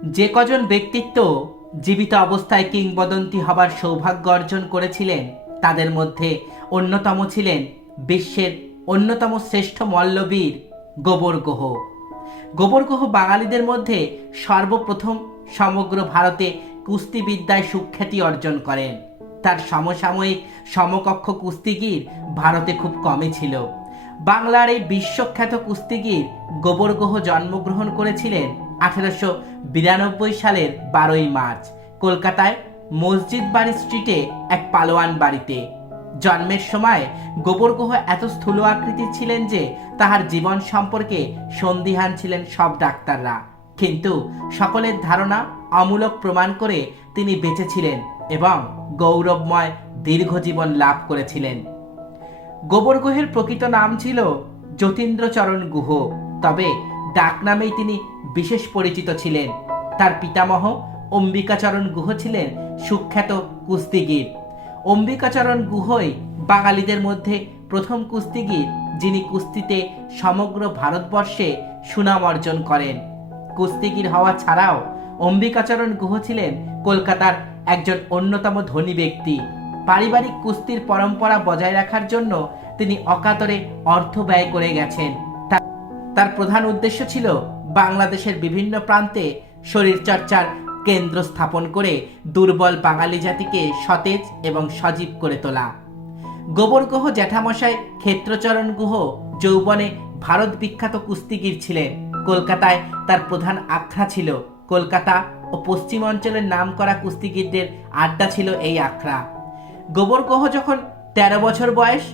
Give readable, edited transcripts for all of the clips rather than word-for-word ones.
যে কজন ব্যক্তিত্ব জীবিত অবস্থায় কিংবদন্তি হবার সৌভাগ্য অর্জন করেছিলেন তাদের মধ্যে অন্যতম ছিলেন বিশ্বের অন্যতম শ্রেষ্ঠ মল্লবীর গোবর গুহ। গোবর গুহ বাঙালিদের মধ্যে সর্বপ্রথম সমগ্র ভারতে কুস্তিবিদ্যায় সুখ্যাতি অর্জন করেন। তার সমসাময়িক সমকক্ষ কুস্তিগীর ভারতে খুব কমই ছিল। বাংলার এই বিশ্বখ্যাত কুস্তিগীর গোবর গুহ জন্মগ্রহণ করেছিলেন 1892 সালের 12ই মার্চ কলকাতায় মসজিদ বাড়ি স্ট্রিটে এক পালোয়ান বাড়িতে। জন্মের সময় গোবর গুহ এত স্থূল আকৃতির ছিলেন যে তাহার জীবন সম্পর্কে সন্দিহান ছিলেন সব ডাক্তাররা, কিন্তু সকলের ধারণা অমূলক প্রমাণ করে তিনি বেঁচে ছিলেন এবং গৌরবময় দীর্ঘ জীবন লাভ করেছিলেন। গোবর গুহের প্রকৃত নাম ছিল যতীন্দ্রচরণ গুহ, তবে ডাকনামেই তিনি বিশেষ পরিচিত ছিলেন। তার পিতামহ অম্বিকাচরণ গুহ ছিলেন সুখ্যাত কুস্তিগীর। অম্বিকাচরণ গুহই বাঙালিদের মধ্যে প্রথম কুস্তিগীর যিনি কুস্তিতে সমগ্র ভারতবর্ষে সুনাম অর্জন করেন। কুস্তিগীর হওয়া ছাড়াও অম্বিকাচরণ গুহ ছিলেন কলকাতার একজন অন্যতম ধনী ব্যক্তি। পারিবারিক কুস্তির পরম্পরা বজায় রাখার জন্য তিনি অকাতরে অর্থ ব্যয় করে গেছেন। তার প্রধান উদ্দেশ্য ছিল বাংলাদেশের বিভিন্ন প্রান্তে শরীরচর্চার কেন্দ্র স্থাপন করে দুর্বল বাঙালি জাতিকে সতেজ এবং সজীব করে তোলা। গোবর গুহ জ্যাঠামশাই ক্ষেত্রচরণ গুহ যৌবনে ভারত বিখ্যাত কুস্তিগীর ছিলেন। কলকাতায় তার প্রধান আখড়া ছিল। কলকাতা ও পশ্চিম অঞ্চলের নামকরা কুস্তিগীরদের আড্ডা ছিল এই আখড়া। গোবর গুহ যখন 13 বছর বয়স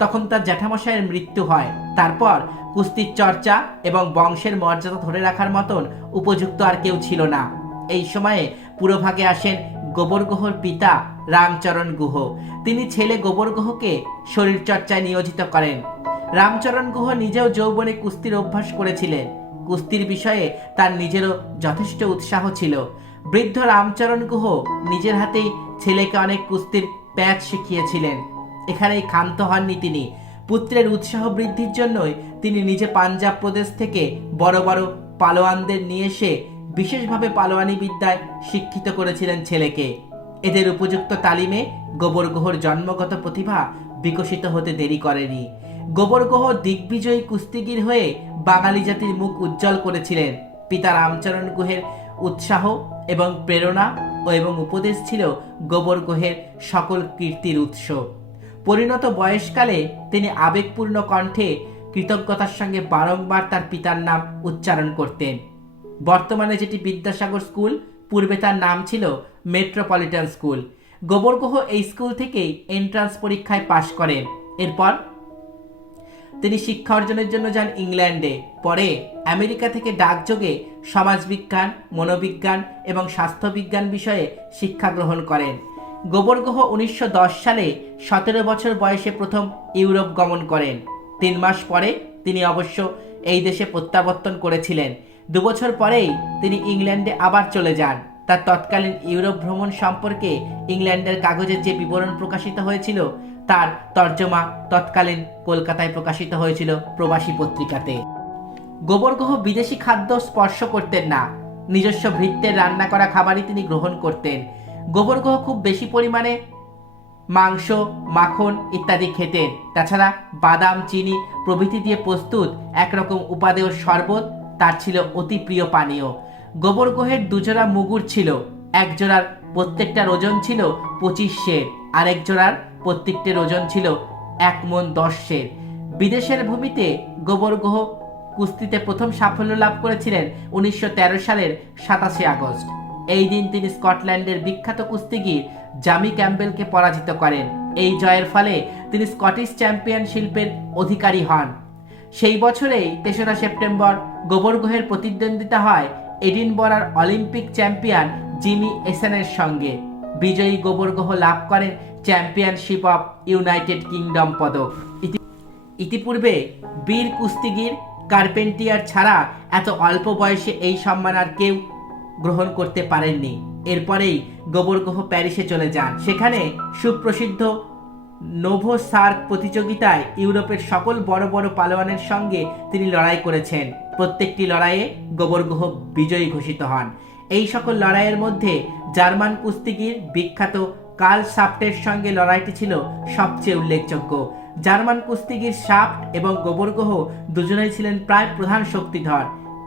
তখন তার জ্যাঠামশাইয়ের মৃত্যু হয়। তারপর কুস্তির চর্চা এবং বংশের মর্যাদা ধরে রাখার মতন উপযুক্ত আর কেউ ছিল না। এই সময়ে পুরোভাগে আসেন গোবর গুহর পিতা রামচরণ গুহ। তিনি ছেলে গোবর গুহকে শরীরচর্চায় নিয়োজিত করেন। রামচরণ গুহ নিজেও যৌবনে কুস্তির অভ্যাস করেছিলেন। কুস্তির বিষয়ে তার নিজেরও যথেষ্ট উৎসাহ ছিল। বৃদ্ধ রামচরণ গুহ নিজের হাতেই ছেলেকে অনেক কুস্তির প্যাচ শিখিয়েছিলেন। এখানেই ক্ষান্ত হননি তিনি। পুত্রের উৎসাহ বৃদ্ধির জন্যই তিনি নিজে পাঞ্জাব প্রদেশ থেকে বড় বড় পালোয়ানদের নিয়ে এসে বিশেষভাবে পালোয়ানি বিদ্যায় শিক্ষিত করেছিলেন ছেলেকে। এদের উপযুক্ত তালিমে গোবর গুহর জন্মগত প্রতিভা বিকশিত হতে দেরি করেনি। গোবর গুহ দিগ্বিজয়ী কুস্তিগীর হয়ে বাঙালি জাতির মুখ উজ্জ্বল করেছিলেন। পিতা রামচরণ গুহের উৎসাহ এবং প্রেরণা এবং উপদেশ ছিল গোবর গুহের সকল কীর্তির উৎস। পরিণত বয়সকালে তিনি আবেগপূর্ণ কণ্ঠে কৃতজ্ঞতার সঙ্গে বারংবার তার পিতার নাম উচ্চারণ করতেন। বর্তমানে যেটি বিদ্যাসাগর স্কুল, পূর্বে তার নাম ছিল মেট্রোপলিটন স্কুল। গোবর গুহ এই স্কুল থেকেই এন্ট্রান্স পরীক্ষায় পাশ করেন। এরপর তিনি শিক্ষা অর্জনের জন্য যান ইংল্যান্ডে। পরে আমেরিকা থেকে ডাকযোগে সমাজবিজ্ঞান, মনোবিজ্ঞান এবং স্বাস্থ্যবিজ্ঞান বিষয়ে শিক্ষা গ্রহণ করেন। গোবর গুহ 1910 সালে 17 বছর বয়সে প্রথম ইউরোপ গমন করেন। 3 মাস পরে তিনি অবশ্য এই দেশে প্রত্যাবর্তন করেছিলেন। 2 বছর পরেই তিনি ইংল্যান্ডে আবার চলে যান। তার তৎকালীন ইউরোপ ভ্রমণ সম্পর্কে ইংল্যান্ডের কাগজে যে বিবরণ প্রকাশিত হয়েছিল তার তর্জমা তৎকালীন কলকাতায় প্রকাশিত হয়েছিল প্রবাসী পত্রিকাতে। গোবর গুহ বিদেশি খাদ্য স্পর্শ করতেন না। নিজস্ব ভৃত্যের রান্না করা খাবারই তিনি গ্রহণ করতেন। গোবর গুহ খুব বেশি পরিমাণে মাংস, মাখন ইত্যাদি খেতেন। তাছাড়া বাদাম, চিনি প্রভৃতি দিয়ে প্রস্তুত একরকম উপাদেয় শরবত তার ছিল অতি প্রিয় পানীয়। গোবর গুহের 2 জোড়া মুগুর ছিল। এক জোড়ার প্রত্যেকটার ওজন ছিল 25 সের, আরেক জোড়ার প্রত্যেকটির ওজন ছিল 1 মণ 10 সের। বিদেশের ভূমিতে গোবর গুহ কুস্তিতে প্রথম সাফল্য লাভ করেছিলেন 1913 সালের 27 আগস্ট। এই দিন তিনি স্কটল্যান্ডের বিখ্যাত কুস্তিগীর জামি ক্যাম্বেলকে পরাজিত করেন। এই জয়ের ফলে তিনি স্কটিশ চ্যাম্পিয়ন শিল্পের অধিকারী হন। সেই বছরেই 3রা সেপ্টেম্বর গোবর গুহের প্রতিদ্বন্দ্বিতা হয় এডিনবরার অলিম্পিক চ্যাম্পিয়ন জিমি এসেনের সঙ্গে। বিজয়ী গোবর গুহ লাভ করেন চ্যাম্পিয়নশিপ অফ ইউনাইটেড কিংডম পদক। ইতিপূর্বে বীর কুস্তিগীর কার্পেন্টিয়ার ছাড়া এত অল্প বয়সে এই সম্মান আর কেউ গ্রহণ করতে পারেননি। এরপরেই গোবর গুহ প্যারিসে চলে যান। সেখানে সুপ্রসিদ্ধ নোভো সার্ক প্রতিযোগিতায় ইউরোপের সকল বড় বড় পালোয়ানের সঙ্গে তিনি লড়াই করেছেন। প্রত্যেকটি লড়াইয়ে গোবর গুহ বিজয়ী ঘোষিত হন। এই সকল লড়াইয়ের মধ্যে জার্মান কুস্তিগির বিখ্যাত কার্ল শাফটের সঙ্গে লড়াইটি ছিল সবচেয়ে উল্লেখযোগ্য। জার্মান কুস্তিগির শাফট এবং গোবরগোহ দুজনেই ছিলেন প্রায় প্রধান শক্তিধর।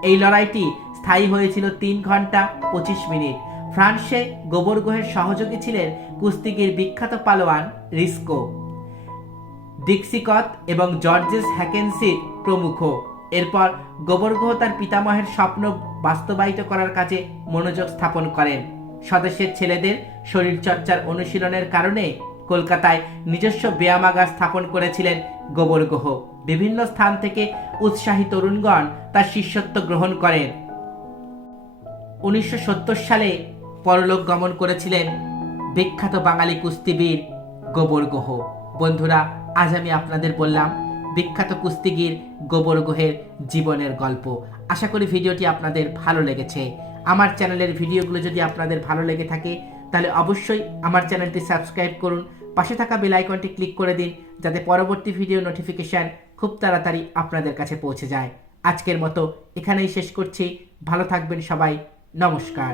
এই লড়াইটি স্থায়ী হয়েছিল 3 ঘন্টা 25 মিনিট। ফ্রান্সে গোবরগোহের সহযোগী ছিলেন কুস্তিগির বিখ্যাত পালোয়ান রিস্কো, ডিক্সিকত এবং জর্জেস হ্যাকেনসির প্রমুখ। এরপর গোবরগোহ তার পিতামহের স্বপ্ন বাস্তবায়িত করার কাজে মনোযোগ স্থাপন করেন। স্বদেশের ছেলেদের শরীরচর্চার অনুশীলনের কারণে কলকাতায় নিজস্ব ব্যায়ামাগার স্থাপন করেছিলেন গোবরগোহ। বিভিন্ন স্থান থেকে উৎসাহী তরুণগণ তার শিষ্যত্ব গ্রহণ করেন। 1970 সালে পরলোক গমন করেছিলেন বিখ্যাত বাঙালি কুস্তিবীর গোবরগোহ। বন্ধুরা, আজ আমি আপনাদের বললাম বিখ্যাত কুস্তিগির গোবরগোহের জীবনের গল্প। আশা করি ভিডিওটি আপনাদের ভালো লেগেছে। আমার চ্যানেলের ভিডিওগুলো যদি আপনাদের ভালো লেগে থাকে তাহলে অবশ্যই আমার চ্যানেলটি সাবস্ক্রাইব করুন, পাশে থাকা বেল আইকনটি ক্লিক করে দিন যাতে পরবর্তী ভিডিও নোটিফিকেশন খুব তাড়াতাড়ি আপনাদের কাছে পৌঁছে যায়। আজকের মতো এখানেই শেষ করছি। ভালো থাকবেন সবাই। নমস্কার।